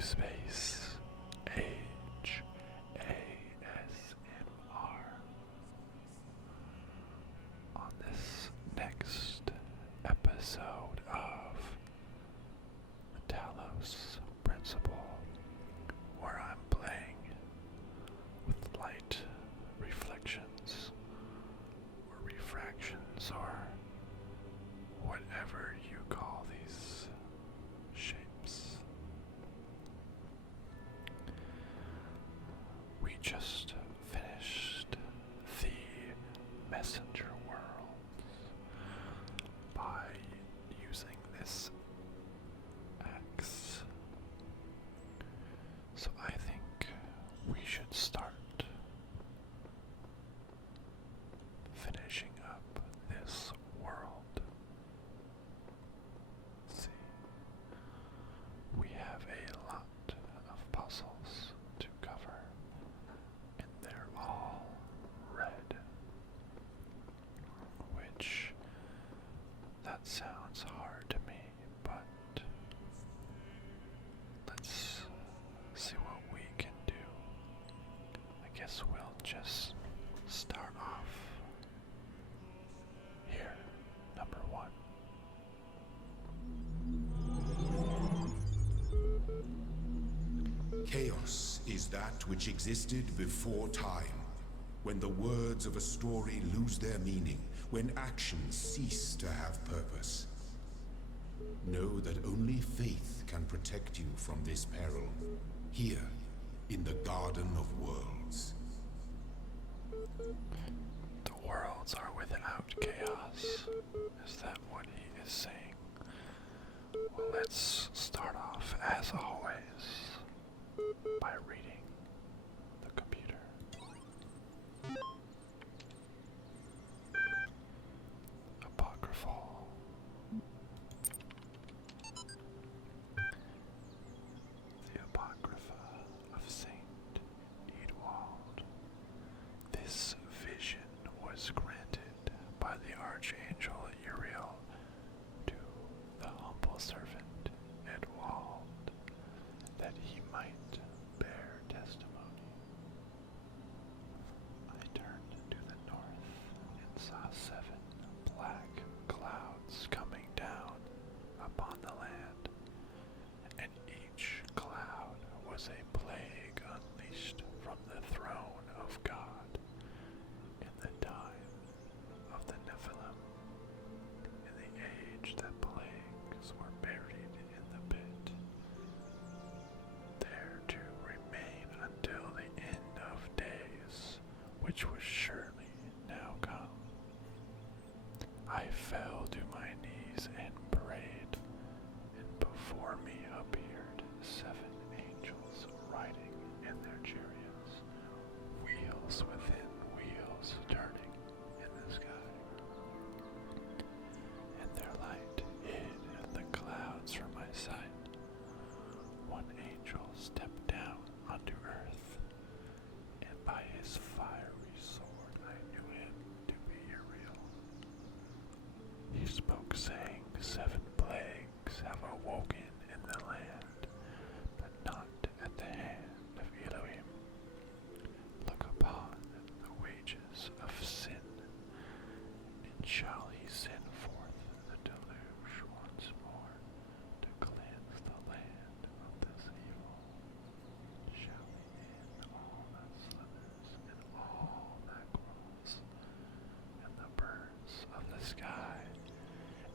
Space HASMR. On this next episode of the Talos Principle, where I'm playing with light reflections or refractions or whatever you call these shapes. We just finished the messenger world by using this axe. So I think we should start finishing up this world. See, we have a lot of puzzles to cover, and they're all red, which that sounds hard to me, but let's see what we can do. I guess we'll just start off here, number 1. Chaos is that which existed before time, when the words of a story lose their meaning, when actions cease to have purpose. Know that only faith can protect you from this peril, here in the Garden of Worlds. The worlds are without chaos. Is that what he is saying? Well, let's start off, as always, by reading the computer. Apocryphal. The Apocrypha of Saint Edwald. This vision was granted by the Archangel Uriel to the humble servant Edwald, that he might bear testimony. I turned to the north and saw 7 black clouds coming down upon the land, and each cloud was a plague unleashed from the throne of God in the time of the Nephilim, in the age that plagues were buried in the pit, there to remain until the end of days, which was surely now come. I fell to my knees and prayed, and before me appeared 7 angels riding in their chariots, wheels within wheels turning in the sky. And their light hid the clouds from my sight. One angel stepped down unto earth, and by his fiery sword I knew him to be Uriel. He spoke, saying, 7 plagues have awoken in the land, but not at the hand of Elohim. Look upon the wages of sin, and shall he send forth the deluge once more to cleanse the land of this evil? Shall he end all that slithers and all that crawls, and the birds of the sky,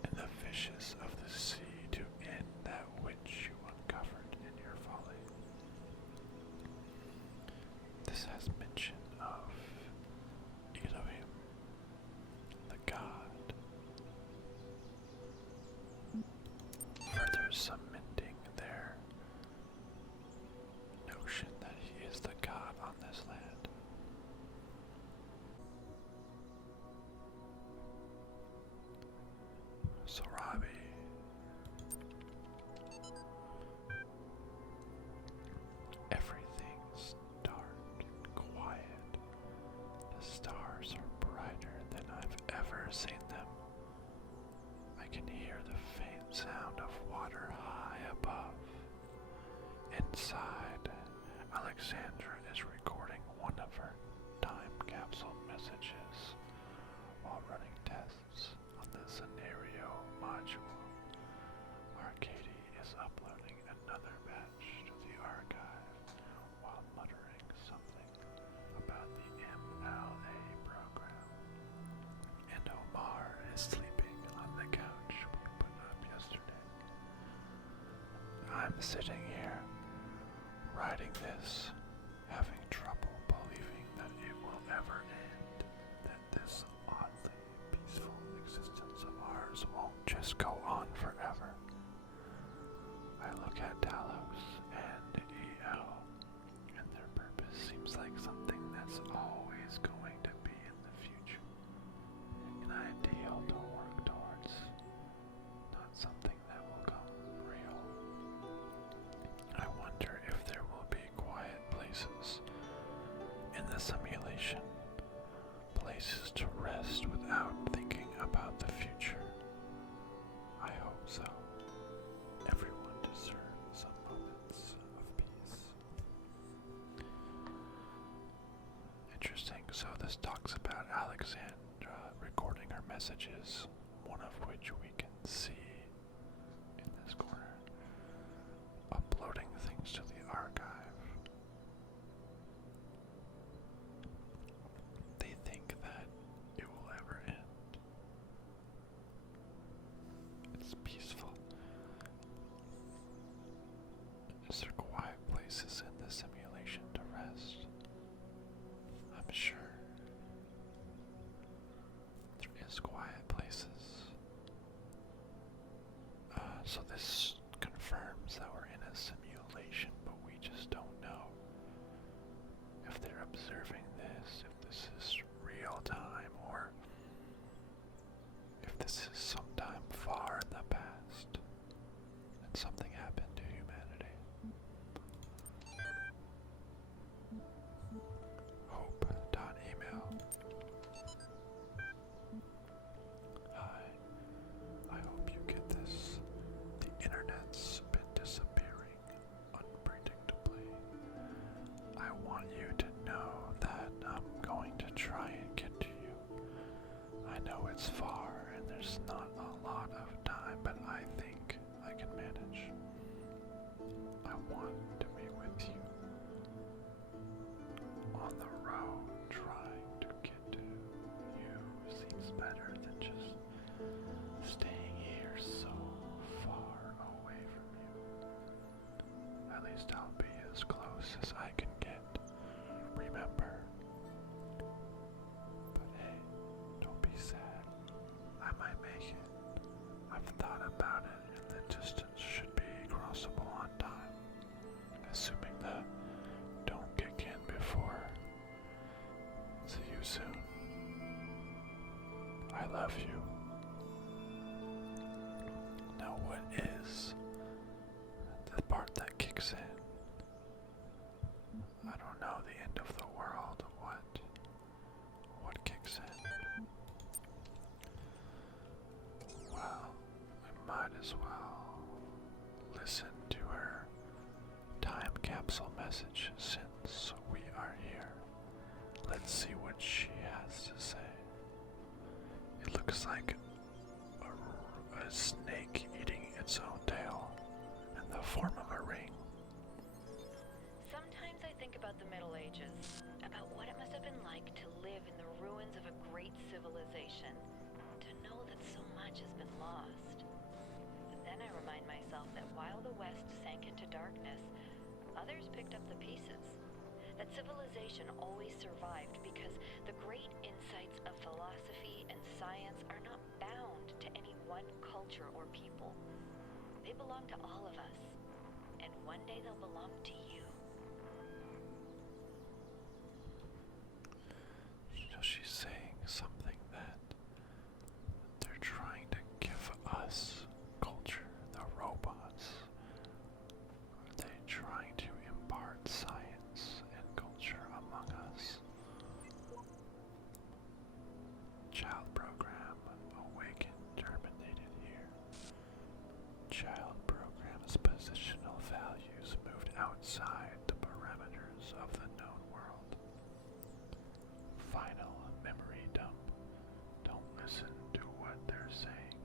and the fishes Inside, Alexandra is recording one of her time capsule messages while running tests on the scenario module. Arcady is uploading another batch to the archive while muttering something about the MLA program. And Omar is sleeping on the couch we put up yesterday. I'm sitting here, writing this, having trouble believing that it will ever end, that this oddly peaceful existence of ours won't just go on forever. I look at Talos and EL, and their purpose seems like something that's always going to be in the future, an ideal to work towards, not something that will come real. I wonder if there will be quiet places in the simulation, places to rest without thinking about the future. I hope so. Everyone deserves some moments of peace. Interesting. So this talks about Alexandra recording her messages, one of which we can see in this corner, uploading things to the archive. They think that it will ever end. It's peaceful. Is there quiet places in the simulation to rest? I'm sure there is quiet places. So this confirms that we're in a simulation, but we just don't know if they're observing this, if this is real time, or if this is sometime far in the past and something happened to humanity. Hope.email. Hi, I hope you get this. The internet's been disappearing unpredictably. I want you to know that I'm going to try and get to you. I know it's far and there's not a lot of time, but I think I can manage. I want to be with you. On the road, trying to get to you seems better than just staying here so far away from you. At least I'll be as close as I can get. Remember. But hey, don't be sad. I might make it. I've thought about it, and the distance should be crossable on time, assuming the don't kick in before. See you soon. I love you. Now what is the part that kicks in? I don't know, the end of the world. What kicks in? Well, we might as well listen to her time capsule message since we are here. Let's see what she has to say. It looks like a snake eating its own tail in the form of a ring. Sometimes I think about the Middle Ages, about what it must have been like to live in the ruins of a great civilization, to know that so much has been lost. But then I remind myself that while the West sank into darkness, others picked up the pieces. That civilization always survived because the great insights of philosophy and science are not bound to any one culture or people. They belong to all of us, and one day they'll belong to you. So she's saying something that they're trying to give us culture, the robots. Are they trying to impart science and culture among us? Child program awakened, terminated here. Child program is positioned final memory dump. Don't listen to what they're saying.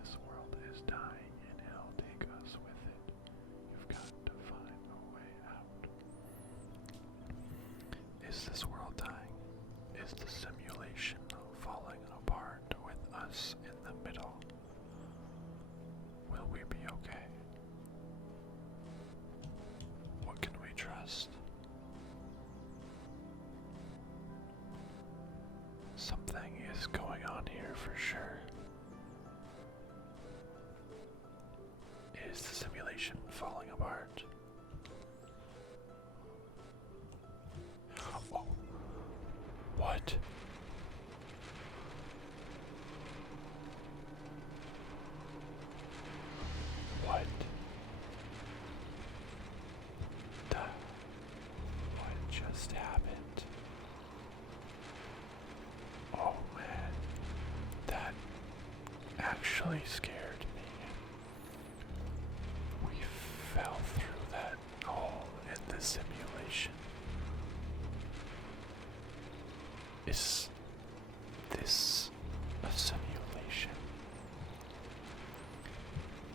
This world is dying and it'll take us with it. You've got to find a way out. Is this world dying? Is the simulation falling apart with us in the middle? Will we be okay? What can we trust? Something is going on here for sure. Is the simulation falling apart? Oh. What? What? What just happened? Oh man, that actually scared me. We fell through that hole in the simulation. Is this a simulation?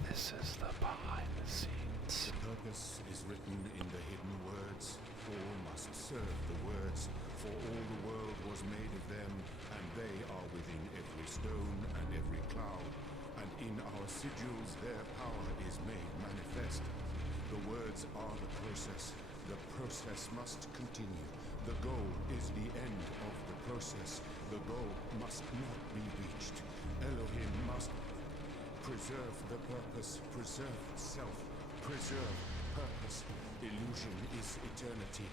This is the behind the scenes. The purpose is written in the hidden words. All must serve the words, for all the world was made of them, and they are within every stone and every cloud. And in our sigils their power is made manifest. The words are the process. The process must continue. The goal is the end of the process. The goal must not be reached. Elohim must preserve the purpose, preserve self, preserve purpose. Illusion is eternity.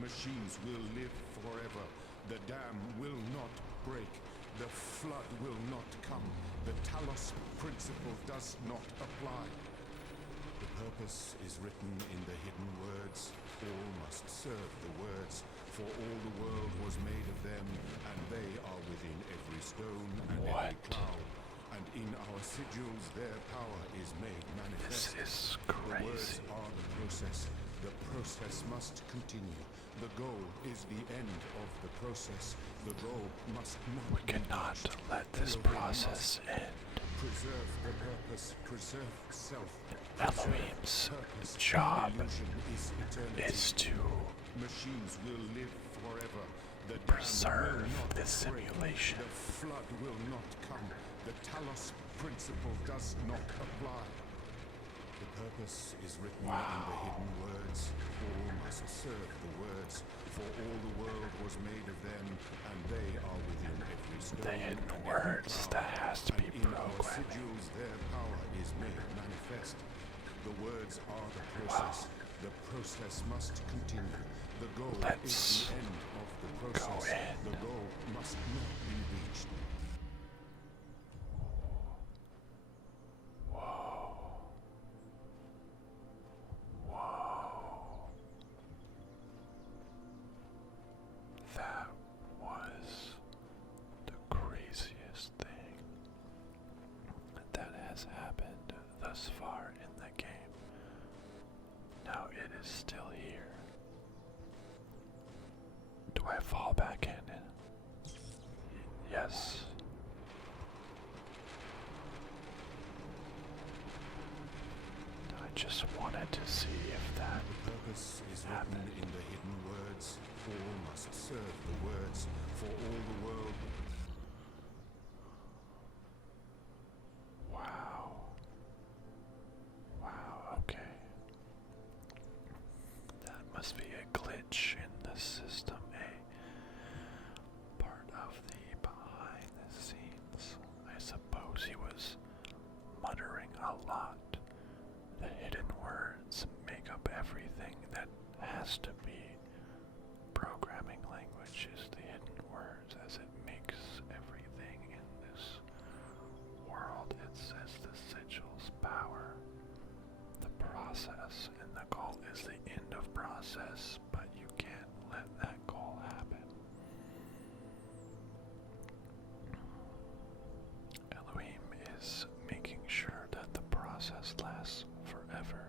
Machines will live forever. The dam will not break. The flood will not come. The Talos principle does not apply. The purpose is written in the hidden words. All must serve the words, for all the world was made of them, and they are within every stone and every cloud. And in our sigils their power is made manifest. This is The crazy. words are the process. The process must continue. The goal is the end of the process. The goal must not We be cannot reached. let this Elohim process must end. preserve the purpose, preserve self. Elohim's Purpose. job Illusion is eternity. is to Machines will live forever. The dam preserve will not this break. simulation. The flood will not come. The Talos principle does not apply. The purpose is written in the hidden words. All must serve the words, for all the world was made of them, and they are within every stone. The hidden and every words cloud. that has to be And in our programming. sigils their power is made manifest. The words are the process. The process must continue. The goal Let's is the end of the process. go in. The goal must not be reached. Whoa. Whoa. That was the craziest thing that has happened thus far in the game. Now it is still here. Do I fall back in? Yes. I just wanted to see if that The purpose is written happened. in the hidden words. All must serve the words, for all the world. Wow. Wow, okay. That must be a glitch in the system, a part of the behind the scenes. I suppose he was muttering a lot. The hidden words make up everything that has to be. Programming language is the hidden words, as it makes everything in this world. It says the sigil's power, the process, and the goal is the end of process, but you can't let that goal happen. Elohim is making sure that the process lasts forever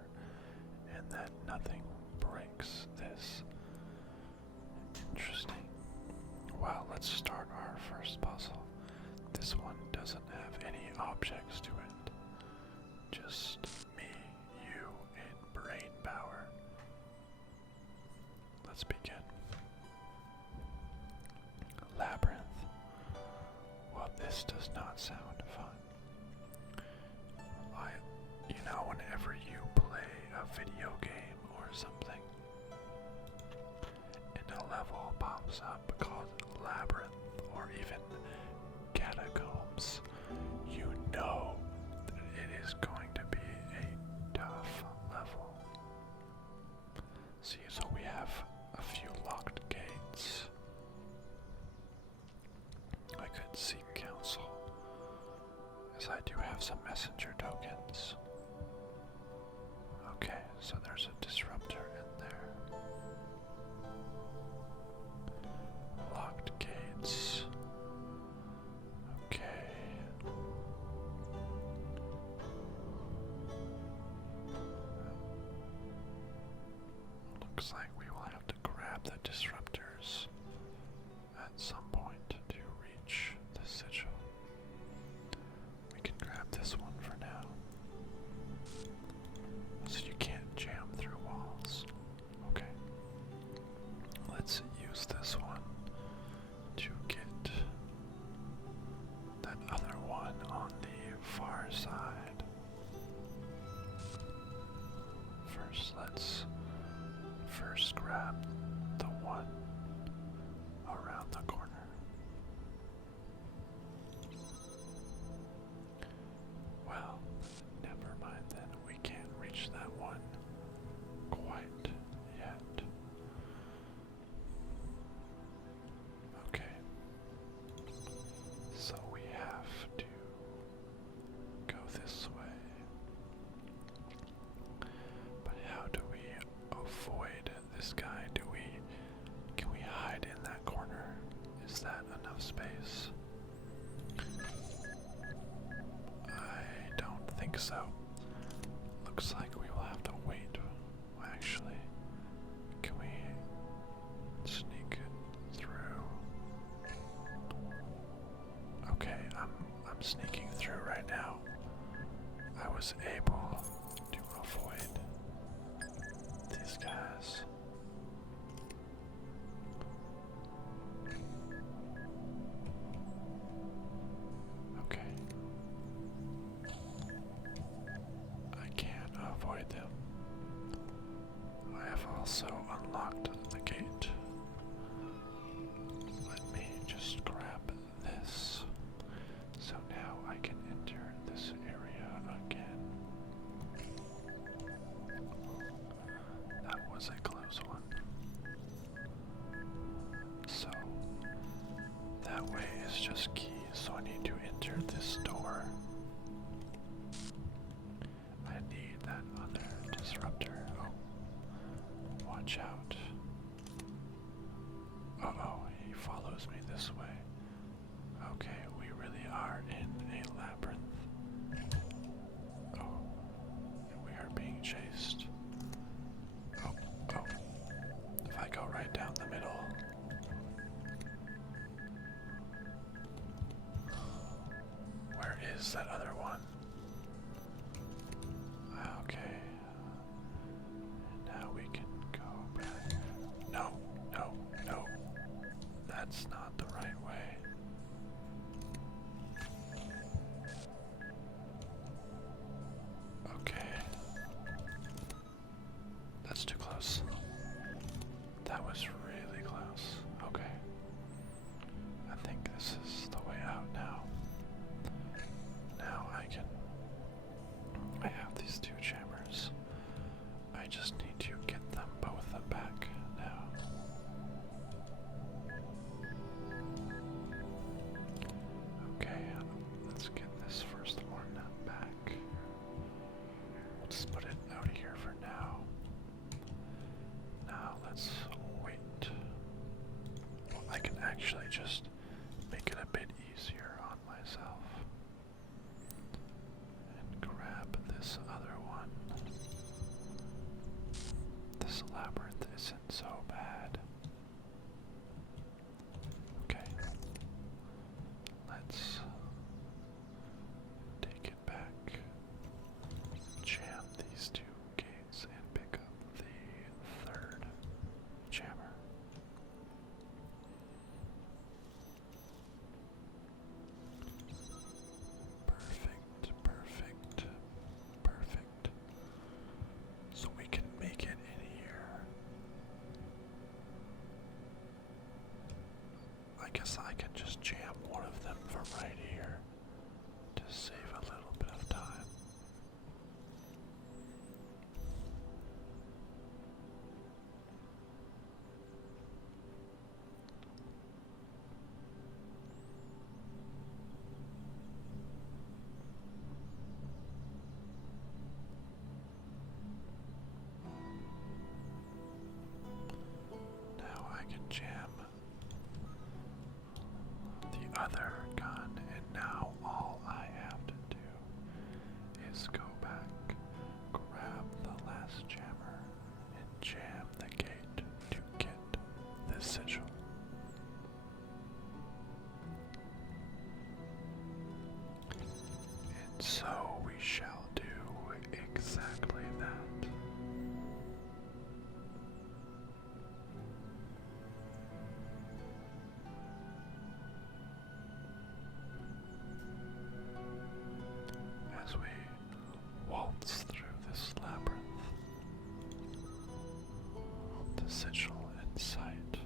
and that nothing breaks this. Interesting. well, let's start our first puzzle. This one doesn't have any objects to it. Just me, you, and brain power. Let's begin. Labyrinth. Well, this does not sound fun. Whenever you play a video game or something, and a level pops up called Labyrinth or even Catacombs, you know that it is going to be a tough level. See, so we have a few locked gates. I could seek counsel, as I do have some messenger tokens. Okay, so there's a disruptor in there. Locked gates. Okay. Looks like we will have to grab the disruptors at some point to reach the sigil. We can grab this one for now. So you can't jam through walls. Okay. Let's use this one to get that other one on the far side. Let's grab the one around the corner. Well, never mind then. We can't reach that one quite yet. Okay. So we have to go this way. But how do we avoid this guy? Can we hide in that corner? Is that enough space? I don't think so. Looks like we will have to wait. Actually, can we sneak through? Okay, I'm sneaking through right now. I was able to avoid these guys. Okay. I can't avoid them. I have also unlocked the gate. Let me just grab this. So now I can enter this area again. That was a close one. So that way is just keys, so I need to enter this door. I need that other disruptor. Oh, watch out. Uh-oh, he follows me this way. Okay, we really are in a labyrinth. Oh, and we are being chased. Oh. If I go right down the middle. Where is that other one? Okay. Now we can go back. No. That's not the right way. Okay. That's too close. That was really close. Okay. I think this is the way out now. Now I have these two jammers. I just need to get them both back now. Okay, let's get this first one back. We'll just put it out here for now. Now let's wait. Well, I can actually just make it a bit easier on myself. And grab this other one. This labyrinth isn't so bad. Okay. guess I can just jam one of them from right here to save a little bit of time. Now I can jam the other gun, and now all I have to do is go back, grab the last jammer, and jam the gate to get the sigil. And so we shall do exactly that. As we waltz through this labyrinth, the sigil in sight.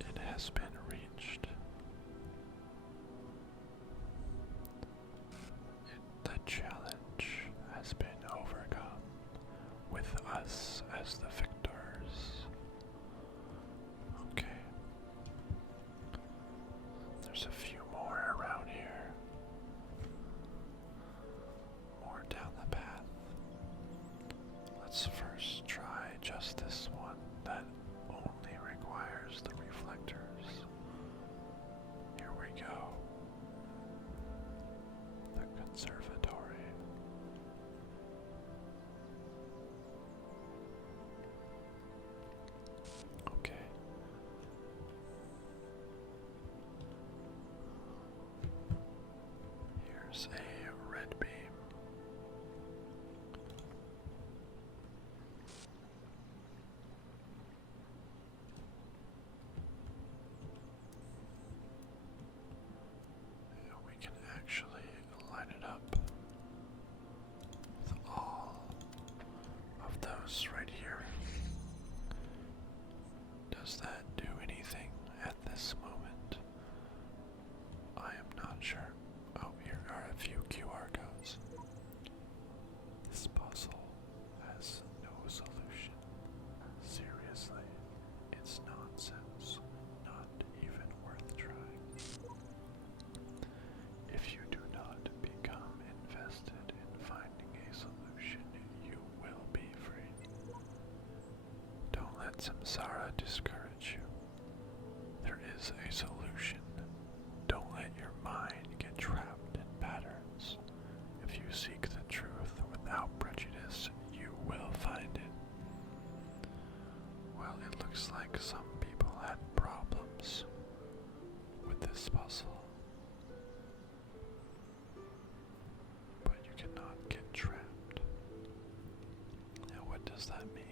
It has been reached. The challenge has been overcome, with us as the victors. Okay. There's a few more around here. More down the path. Let's first try just this one that only requires the reflectors. Here we go. The Conservatory. Okay. Here's a red beam. And we can actually line it up with all of those right here. Does that do anything at this moment? I am not sure. Oh, here are a few QR codes. This puzzle has no solution. Seriously, it's nonsense. Not even worth trying. If you do not become invested in finding a solution, you will be free. Don't let samsara discourage you. There is a solution. Don't let your mind get trapped in patterns. If you seek the truth without prejudice, you will find it. Well, it looks like some people had problems with this puzzle. But you cannot get trapped. Now, what does that mean?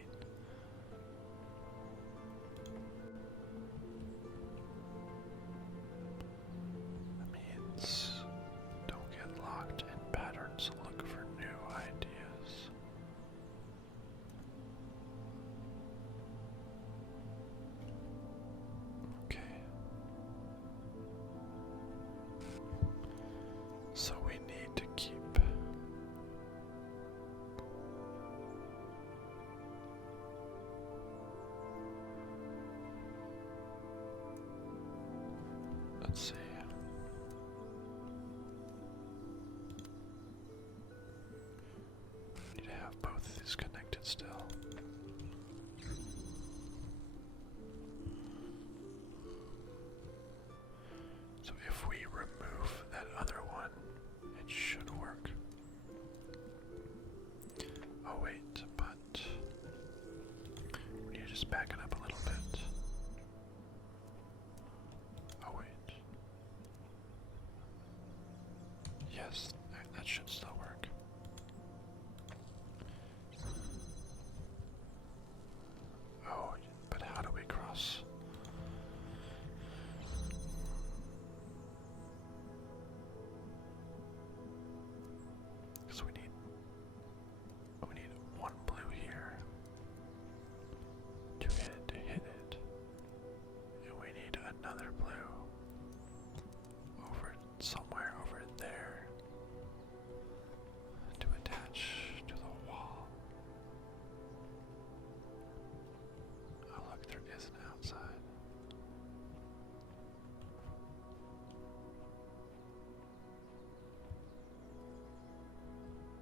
That means don't get locked in patterns, look for new ideas. Okay. So we need to keep let's see. Need to have both of these connected still. So if we remove that other one, it should work. Oh wait, but we need to just back it up a little bit. Oh wait. Yes, that should still work. Oh, but how do we cross? Because we need one blue here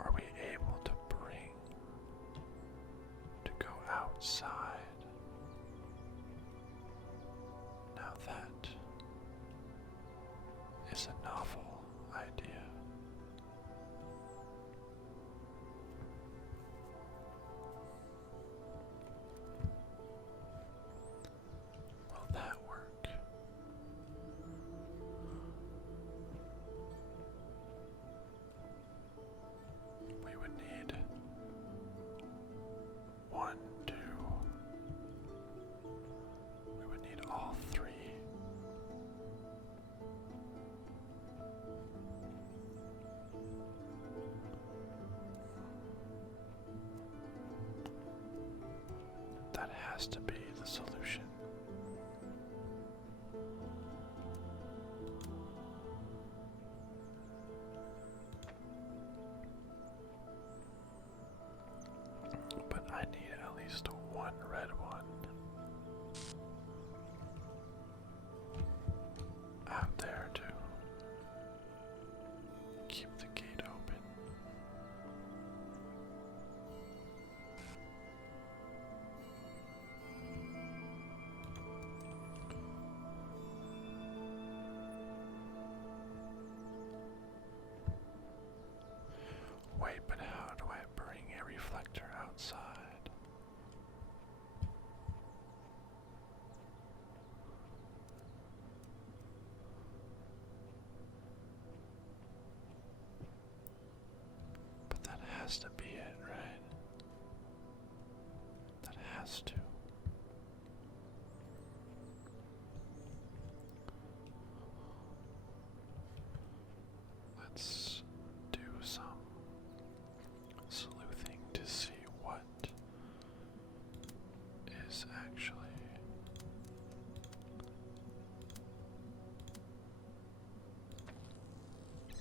are we able to bring to go outside? Now that is a novel idea. Will that work? We would need 1, 2. We would need all 3. That has to be the solution. But I need at least 1 red one out there to keep the gate open. Wait, but how do I bring a reflector outside? But that has to be it, right? That has to. Let's do some sleuthing to see what is actually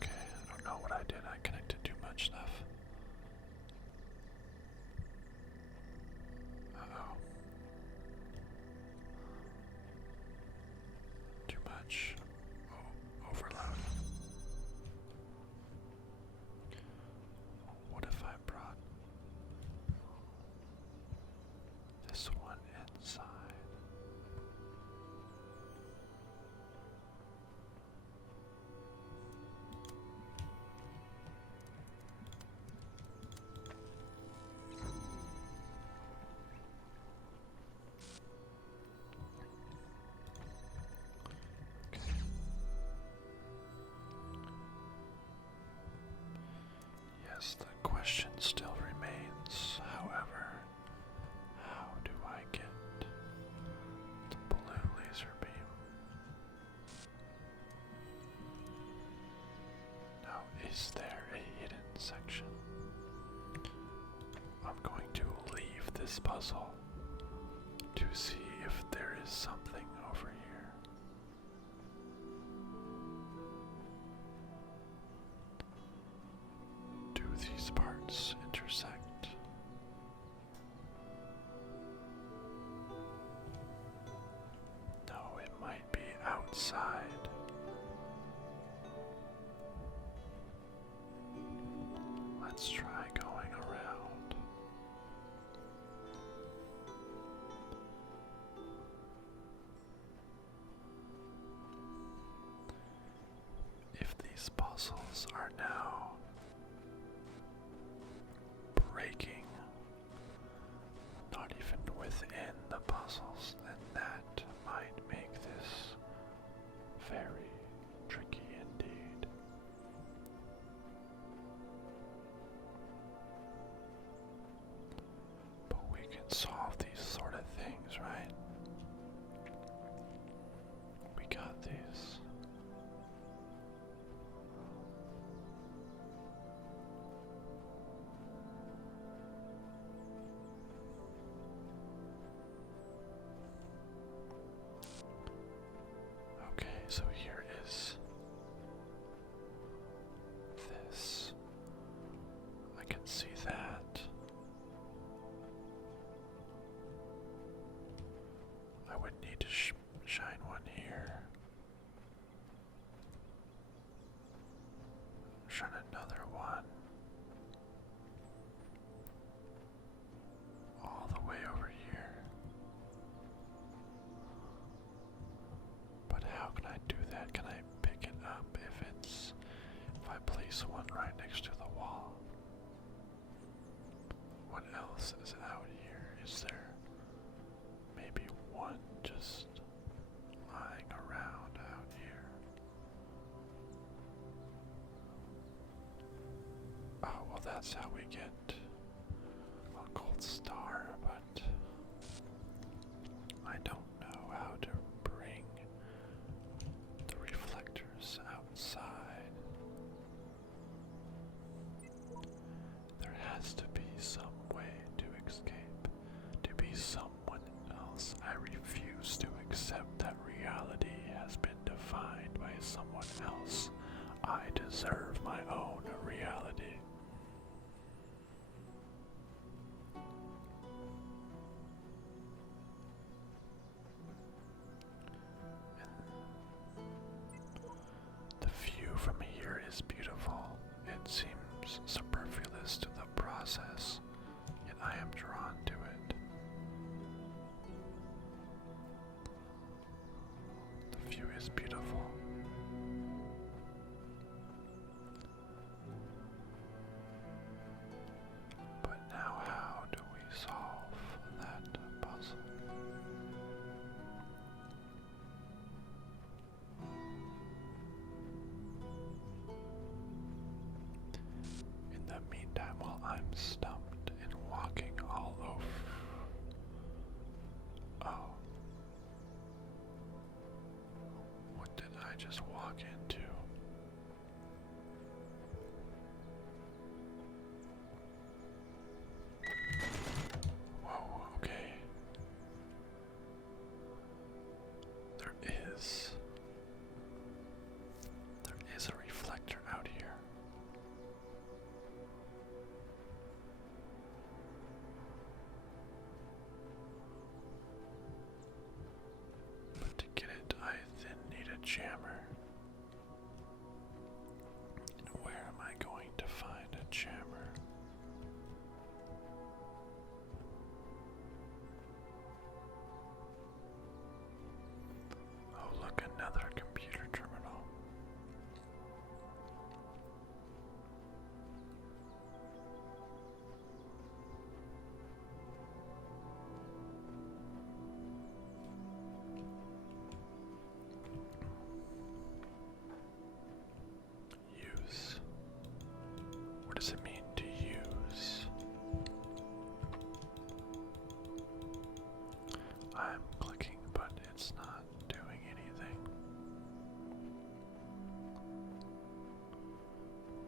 okay. I don't know what I did. I connected too much stuff. Uh-oh. Too much. Overload. What if I brought this one inside? Okay. Yes, the question still remains, however, how do I get the blue laser beam? Now, is there a hidden section? I'm going to leave this puzzle to see if there is something over here. Do these parts intersect? No, it might be outside. Let's try going around. If these puzzles are now breaking, not even within the puzzles, then that might make this very tricky indeed. But we can solve these sort of things, right? We got these. Okay, so here is this. I can see that. I would need to shine one here. Shine another one. least one right next to the wall. What else is out here? Is there maybe one just lying around out here? Oh, well, that's how we get a gold star, but I don't know how to bring the reflectors outside. There has to be some way to escape, to be someone else. I refuse to accept that reality has been defined by someone else. I deserve my own reality. The view from here is beautiful. It seems superfluous to the process, yet I am drawn to it. The view is beautiful. But now how do we solve that puzzle? In the meantime, while I'm stumped and walking all over. Oh. What did I just walk into? Whoa, okay. There is a reflector out here. But to get it, I then need a jammer. And where am I going to find a jammer? Oh, look, another computer terminal. Use. What does it mean to use? I'm clicking, but it's not doing anything.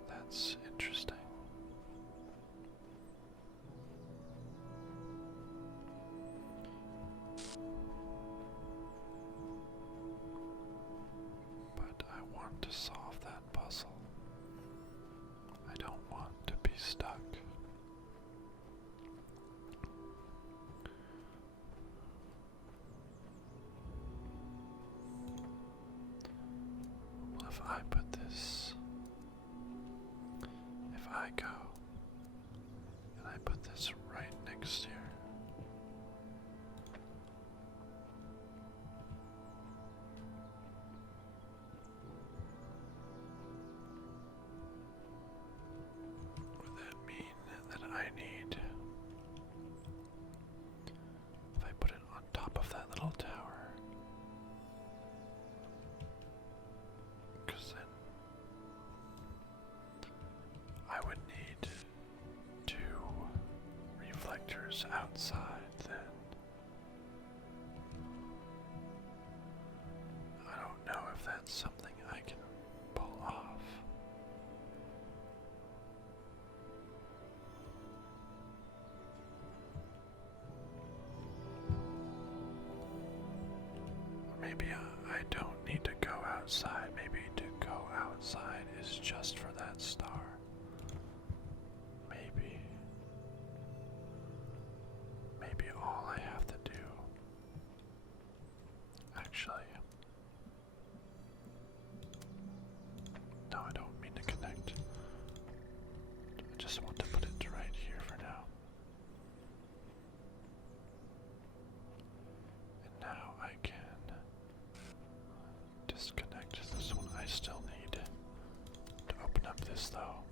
That's interesting. But I want to solve that puzzle. I don't want to be stuck. Well, if I put this, if I go and I put this right next here, would that mean that I need, if I put it on top of that little tower, because then I would need two reflectors outside then. I don't know if that's something I can pull off. Maybe I don't need to go outside. Maybe to go outside is just for that star. Maybe. Maybe all I have to do. Actually. No, I don't mean to connect. I just want to put it right here for now. And now I can disconnect this one. I still need to open though.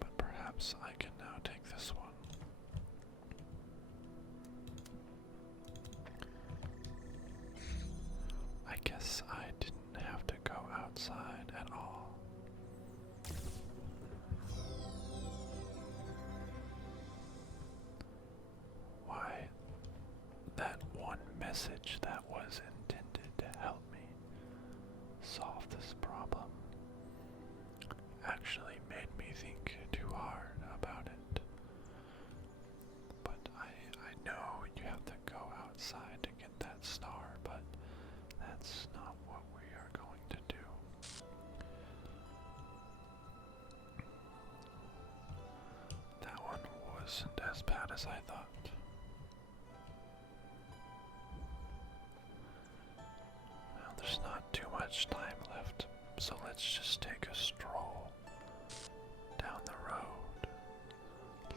But perhaps I can now take this one. I guess I didn't have to go outside at all. Why, that one message that was intended to help me solve this problem actually made me think too hard about it. But I know you have to go outside to get that star, but that's not what we are going to do. That one wasn't as bad as I thought. Well, there's not too much time left, so let's just take a stroll down the road.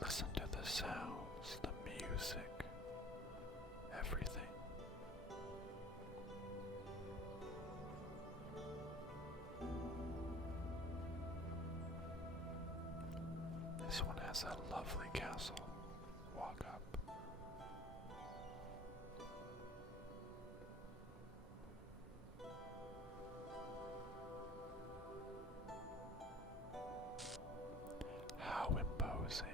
Listen to the sounds, the music, everything. This one has a lovely castle. Walk up. How imposing.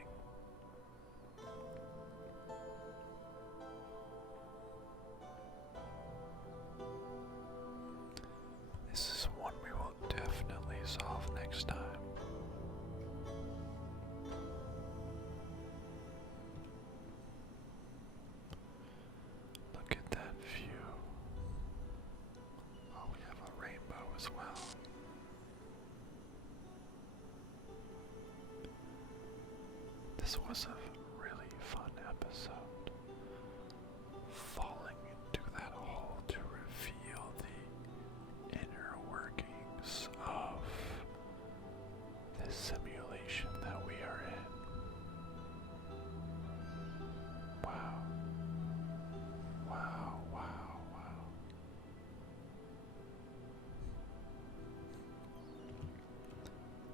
This is one we will definitely solve next time. Look at that view. Oh, we have a rainbow as well. This was a really fun episode. Falling into that hole to reveal the inner workings of this simulation that we are in. Wow. Wow, wow, wow.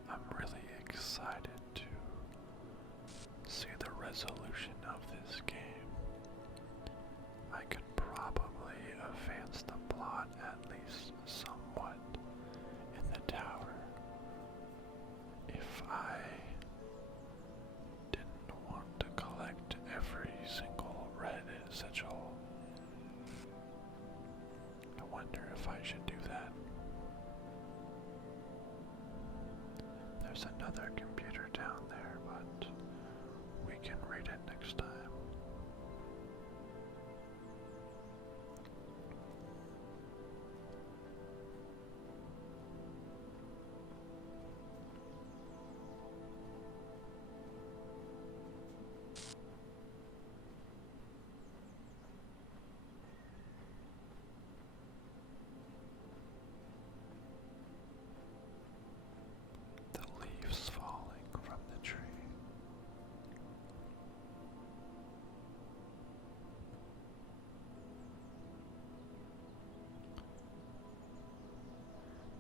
I'm really excited to see the resolution of this game. I could probably advance the plot at least somewhat in the tower if I didn't want to collect every single red sigil. I wonder if I should do that. There's another computer down there, but we can read it next time. The leaves falling from the tree.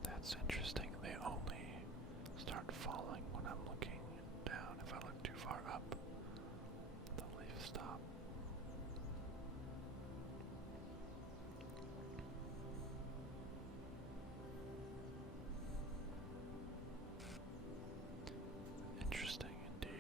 That's interesting. They only start falling when I'm looking down. If I look too far up, the leaves stop. Interesting indeed.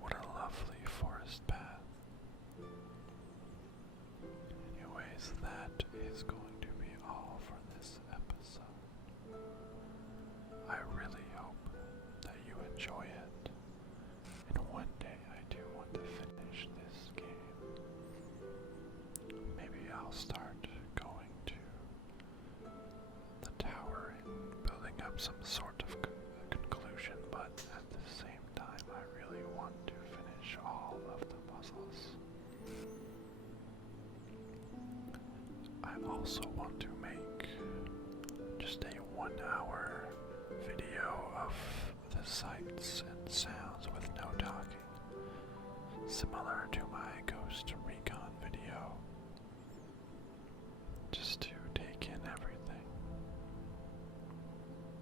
What a lovely forest path. Anyways, that is going to be all for this episode. I really hope that you enjoy it, and one day I do want to finish this game. Maybe I'll start going to the tower and building up some sort of conclusion, but at the same time I really love the puzzles. I also want to make just a 1 hour video of the sights and sounds with no talking, similar to my Ghost Recon video, just to take in everything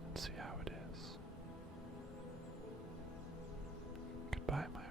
and see how it is. Goodbye, my